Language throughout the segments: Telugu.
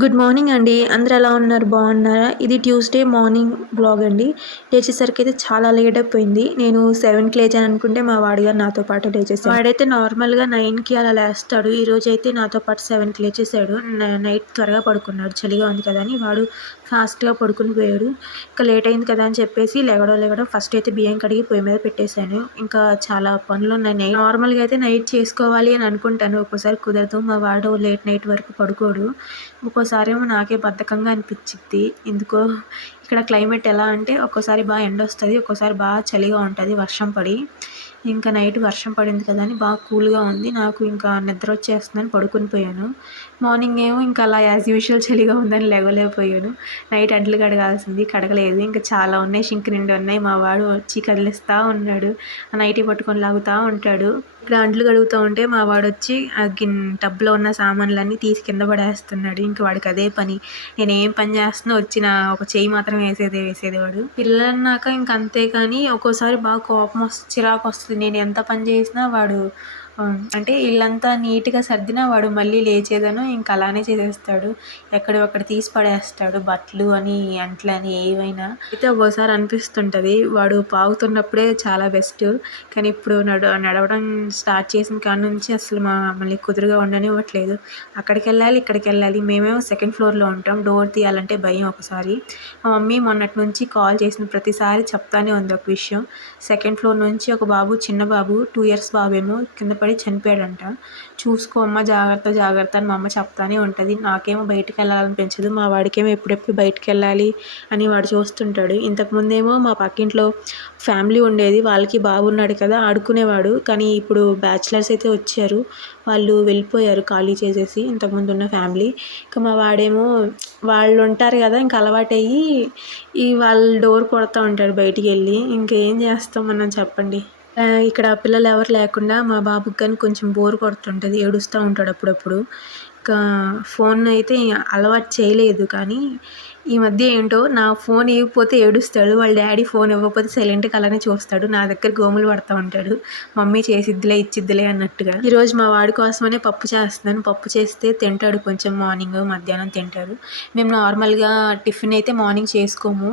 గుడ్ మార్నింగ్ అండి. అందరూ ఎలా ఉన్నారు? బాగున్నారా? ఇది ట్యూస్డే మార్నింగ్ బ్లాగ్ అండి. లేచేసరికి అయితే చాలా లేట్ అయిపోయింది. నేను 7కి లేచాను అనుకుంటే మా వాడిగారు నాతో పాటు లేచేసాడు. వాడైతే నార్మల్గా 9కి అలా లేస్తాడు. ఈరోజు అయితే నాతో పాటు 7కి లేచేసాడు. నైట్ త్వరగా పడుకున్నాడు, చలిగా ఉంది కదా అని. వాడు ఫాస్ట్గా పడుకుని పోయాడు. ఇంకా లేట్ అయింది కదా అని చెప్పేసి లేగడం ఫస్ట్ అయితే బియ్యం కడిగి పొయ్యి మీద పెట్టేశాను. ఇంకా చాలా పనులు ఉన్నాయి. నార్మల్గా అయితే నైట్ చేసుకోవాలి అని అనుకుంటాను, ఒక్కోసారి కుదరదు. మా వాడు లేట్ నైట్ వరకు పడుకోడు. ఒక్కోసారేమో నాకే బద్ధకంగా అనిపిచ్చిద్ది ఎందుకో. ఇక్కడ క్లైమేట్ ఎలా అంటే ఒక్కోసారి బాగా ఎండొస్తుంది, ఒక్కోసారి బాగా చలిగా ఉంటుంది వర్షం పడి. ఇంకా నైట్ వర్షం పడింది కదా అని బాగా కూల్గా ఉంది. నాకు ఇంకా నిద్ర వచ్చేస్తుందని పడుకొని పోయాను. మార్నింగ్ ఏమో ఇంకా అలా యాజ్ యూజువల్ చలిగా ఉందని లేవలేకపోయాను. నైట్ అంట్లు కడగాల్సింది కడగలేదు. ఇంకా చాలా ఉన్నాయి, షింక్ నిండి ఉన్నాయి. మా వాడు వచ్చి కదిలిస్తూ ఉన్నాడు, ఆ నైటీ పట్టుకొని లాగుతూ ఉంటాడు. ఇక్కడ అంట్లు కడుగుతూ ఉంటే మా వాడు వచ్చి ఆ టబ్లో ఉన్న సామాన్లన్నీ తీసి కింద పడేస్తున్నాడు. ఇంకా వాడికి అదే పని. నేను ఏం పని చేస్తున్నా వచ్చిన ఒక చెయ్యి మాత్రం వేసేది వాడు. పిల్లలన్నాక ఇంక అంతే. కానీ ఒక్కోసారి బాగా కోపం చిరాకు వస్తుంది. నేను ఎంత పని చేసినా వాడు అంటే ఇల్లంతా నీట్గా సర్దినా వాడు మళ్ళీ లేచేదను ఇంకా అలానే చేసేస్తాడు. ఎక్కడొక్కడ తీసి పడేస్తాడు, బట్టలు అని అంట్లని ఏవైనా. అయితే ఒక్కోసారి అనిపిస్తుంటుంది వాడు పాగుతున్నప్పుడే చాలా బెస్ట్. కానీ ఇప్పుడు నడవడం స్టార్ట్ చేసిన కాడ నుంచి అసలు మమ్మల్ని కుదురుగా ఉండనివ్వట్లేదు. అక్కడికి వెళ్ళాలి, ఇక్కడికి వెళ్ళాలి. మేమేమో సెకండ్ ఫ్లోర్లో ఉంటాం. డోర్ తీయాలంటే భయం ఒకసారి. మా మమ్మీ మొన్నటి నుంచి కాల్ చేసిన ప్రతిసారి చెప్తానే ఉంది ఒక విషయం. సెకండ్ ఫ్లోర్ నుంచి ఒక బాబు, చిన్న బాబు 2 ఇయర్స్ బాబేమో కింద పడి చనిపోయాడంట. చూసుకో అమ్మ, జాగ్రత్త జాగ్రత్త అని మా అమ్మ చెప్తానే ఉంటుంది. నాకేమో బయటికి వెళ్ళాలనిపించదు. మా వాడికేమో ఎప్పుడెప్పుడు బయటికి వెళ్ళాలి అని వాడు చూస్తుంటాడు. ఇంతకుముందేమో మా పక్కింట్లో ఫ్యామిలీ ఉండేది, వాళ్ళకి బాబు ఉన్నాడు కదా, ఆడుకునేవాడు. కానీ ఇప్పుడు బ్యాచిలర్స్ అయితే వచ్చారు, వాళ్ళు వెళ్ళిపోయారు ఖాళీ చేసేసి, ఇంతకుముందు ఉన్న ఫ్యామిలీ. ఇంకా మా వాడేమో వాళ్ళు ఉంటారు కదా, ఇంకా అలవాటయ్యి వాళ్ళ డోర్ కొడతా ఉంటాడు బయటికి వెళ్ళి. ఇంకేం చేస్తాం మనం చెప్పండి. ఇక్కడ పిల్లలు ఎవరు లేకుండా మా బాబుకి కానీ కొంచెం బోర్ కొడుతుంటుంది, ఏడుస్తూ ఉంటాడు అప్పుడప్పుడు. ఇంకా ఫోన్ అయితే అలవాటు చేయలేదు. కానీ ఈ మధ్య ఏంటో నా ఫోన్ ఇవ్వకపోతే ఏడుస్తాడు, వాళ్ళ డాడీ ఫోన్ ఇవ్వకపోతే సైలెంట్గా అలానే చూస్తాడు, నా దగ్గర గోములు పడుతూ ఉంటాడు. మమ్మీ చేసిద్దిలే ఇచ్చిద్దిలే అన్నట్టుగా. ఈరోజు మా వాడి కోసమనే పప్పు చేస్తున్నాను. పప్పు చేస్తే తింటాడు కొంచెం, మార్నింగ్ మధ్యాహ్నం తింటారు. మేము నార్మల్గా టిఫిన్ అయితే మార్నింగ్ చేసుకోము,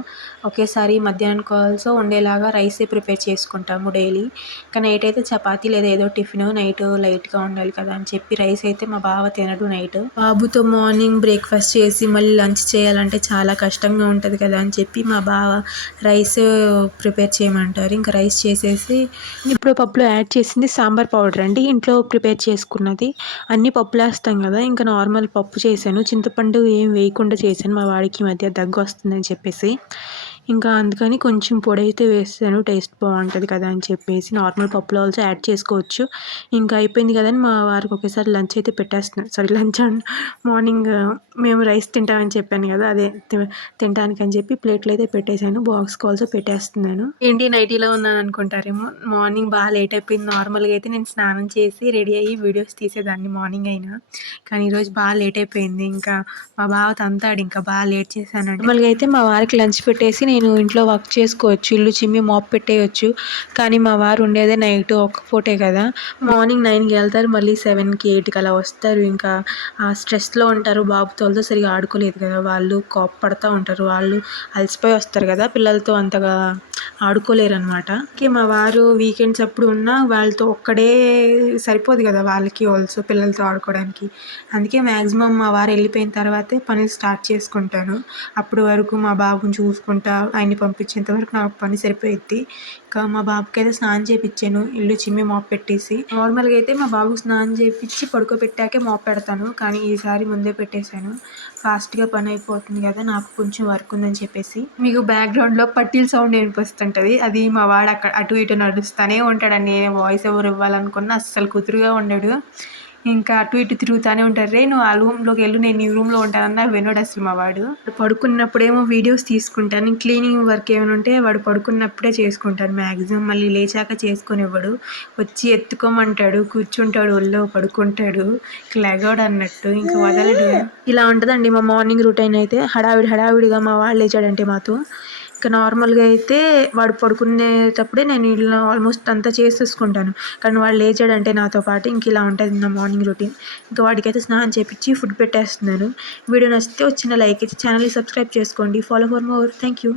ఒకేసారి మధ్యాహ్నం కోసం ఉండేలాగా రైసే ప్రిపేర్ చేసుకుంటాము డైలీ. ఇంకా నైట్ అయితే చపాతీ లేదా ఏదో టిఫిన్, నైట్ లైట్గా ఉండాలి కదా అని చెప్పి రైస్ అయితే మా బావ తినడు నైట్. బాబుతో మార్నింగ్ బ్రేక్ఫాస్ట్ చేసి మళ్ళీ లంచ్ చేయాలంటే చాలా కష్టంగా ఉంటుంది కదా అని చెప్పి మా బావ రైస్ ప్రిపేర్ చేయమంటారు. ఇంకా రైస్ చేసేసి ఇప్పుడు పప్పులో యాడ్ చేసింది సాంబార్ పౌడర్ అండి, ఇంట్లో ప్రిపేర్ చేసుకున్నది. అన్ని పప్పులు వేస్తాం కదా, ఇంకా నార్మల్ పప్పు చేశాను, చింతపండు ఏం వేయకుండా చేశాను. మా వాడికి ఈ మధ్య దగ్గు వస్తుందని చెప్పేసి ఇంకా అందుకని కొంచెం పొడి అయితే వేసాను, టేస్ట్ బాగుంటుంది కదా అని చెప్పేసి. నార్మల్ పప్పులో ఆల్సో యాడ్ చేసుకోవచ్చు. ఇంకా అయిపోయింది కదా అని మా వారికి ఒకేసారి లంచ్ అయితే పెట్టేస్తున్నాను. సారీ, లంచ్ మార్నింగ్ మేము రైస్ తింటామని చెప్పాను కదా, అదే తినడానికి అని చెప్పి ప్లేట్లు అయితే పెట్టేశాను, బాక్స్కి ఆల్సో పెట్టేస్తున్నాను. ఏంటి నైటీలో ఉన్నాను అనుకుంటారేమో, మార్నింగ్ బాగా లేట్ అయిపోయింది. నార్మల్గా అయితే నేను స్నానం చేసి రెడీ అయ్యి వీడియోస్ తీసేదాన్ని మార్నింగ్ అయినా, కానీ ఈరోజు బాగా లేట్ అయిపోయింది. ఇంకా మా బావ తంతాడు, ఇంకా బాగా లేట్ చేశాను. నార్మల్గా అయితే మా వారికి లంచ్ పెట్టేసి నేను ఇంట్లో వర్క్ చేసుకోవచ్చు, ఇల్లు చిమ్మి మాప్ పెట్టేయచ్చు. కానీ మా వారు ఉండేదే నైట్ ఒక్క పూటే కదా, మార్నింగ్ 9కి వెళ్తారు, మళ్ళీ 7కి 8కి అలా వస్తారు. ఇంకా ఆ స్ట్రెస్లో ఉంటారు, బాబుతో సరిగా ఆడుకోలేదు కదా, వాళ్ళు కోప్పడుతూ ఉంటారు. వాళ్ళు అలసిపోయి వస్తారు కదా, పిల్లలతో అంతగా ఆడుకోలేరు అనమాట. మా వారు వీకెండ్స్ అప్పుడు ఉన్నా వాళ్ళతో ఒక్కడే సరిపోదు కదా వాళ్ళకి ఆల్సో పిల్లలతో ఆడుకోవడానికి. అందుకే మ్యాక్సిమం మా వారు వెళ్ళిపోయిన తర్వాతే పనులు స్టార్ట్ చేసుకుంటాను. అప్పటి వరకు మా బాబుని చూసుకుంటా ఆయన్ని పంపించేంత వరకు నాకు పని సరిపోయిద్ది. ఇంకా మా బాబుకి అయితే స్నానం చేయించాను, ఇల్లు చిమ్మి మాప్ పెట్టేసి. నార్మల్గా అయితే మా బాబుకి స్నానం చేయించి పడుకోబెట్టాకే మాప్ పెడతాను, కానీ ఈసారి ముందే పెట్టేశాను, ఫాస్ట్గా పని అయిపోతుంది కదా, నాకు కొంచెం వర్క్ ఉందని చెప్పేసి. మీకు బ్యాక్గ్రౌండ్లో పట్టీల సౌండ్ వినిపిస్తుంటుంది, అది మా వాడు అక్కడ అటు ఇటు నడుస్తూనే ఉంటాడండి. నేను వాయిస్ ఓవర్ ఇవ్వాలనుకున్నా అస్సలు కుదురుగా ఉండడు, ఇంకా అటు ఇటు తిరుగుతూనే ఉంటారు. రే నువ్వు ఆ రూమ్లోకి వెళ్ళు, నేను ఈ రూమ్లో ఉంటానన్నా వినోడు అసలు మా వాడు. పడుకున్నప్పుడేమో వీడియోస్ తీసుకుంటాను, క్లీనింగ్ వర్క్ ఏమైనా ఉంటే వాడు పడుకున్నప్పుడే చేసుకుంటాను మ్యాక్సిమం. మళ్ళీ లేచాక చేసుకునేవాడు, వచ్చి ఎత్తుకోమంటాడు, కూర్చుంటాడు, ఒళ్ళో పడుకుంటాడు, లెగోడు అన్నట్టు, ఇంకా వదలడు. ఇలా ఉంటుందండి మా మార్నింగ్ రొటీన్ అయితే. హడావిడిగా మా వాడు లేచాడంటే మాతో ఇక నార్మల్గా అయితే వాడు పడుకునేటప్పుడే నేను ఇలా ఆల్మోస్ట్ అంతా చేసేసుకుంటాను. కానీ వాడు లేచాడంటే నాతో పాటు ఇంక ఇలా ఉంటుంది నా మార్నింగ్ రొటీన్. ఇంకా వాడికైతే స్నానం చేపించి ఫుడ్ పెట్టేస్తున్నాను. వీడియో నచ్చితే వచ్చిన లైక్ ఇచ్చి ఛానల్ని సబ్స్క్రైబ్ చేసుకోండి. Follow for more. Thank you.